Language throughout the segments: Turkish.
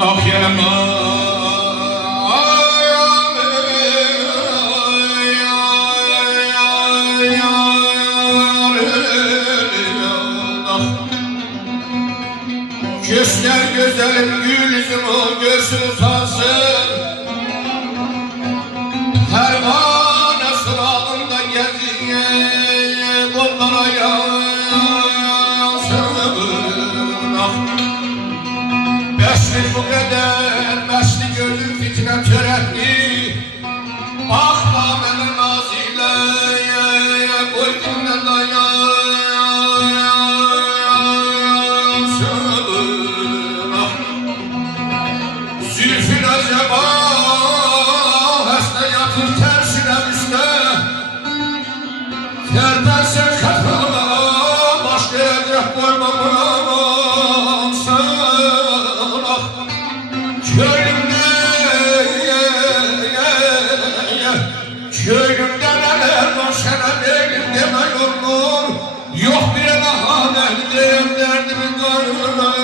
Ah yaman göster güzelim gülüm o gözün utansın. Hervane sıralında geziye bunlara yansın. Ah besli bu kadar besli gözün fitne törehli. Ah da beni nazile koydum dayan. Zülfün acaba hasta yatır tersine üstte. Terdensen katına başka yere koymamansın. Ah köyümde köyümde neler var sana benim deme yorulur. Yok bir haber diyeyim derdimin karnına.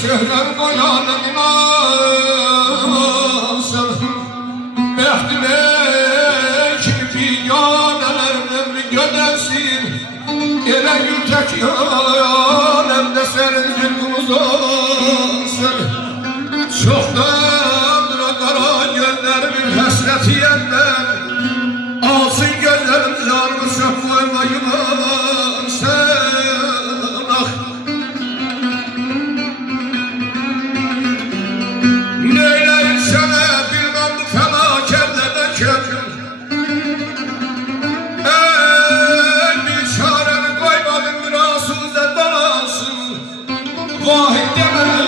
Şehrer boyanım inansın. Mehdi belki figanelerden bir gödersin. Ele yütek yanem de senin zülkün uzansın. Çoktandır kara gözlerimin hasreti yenmem. Alsın gözlerim canımı söp koymayın sen. Ah neyleyim sana bilmem bu felaketlerde köküm. Ey bir çareni koymadın münasız eden alsın. Vahid deme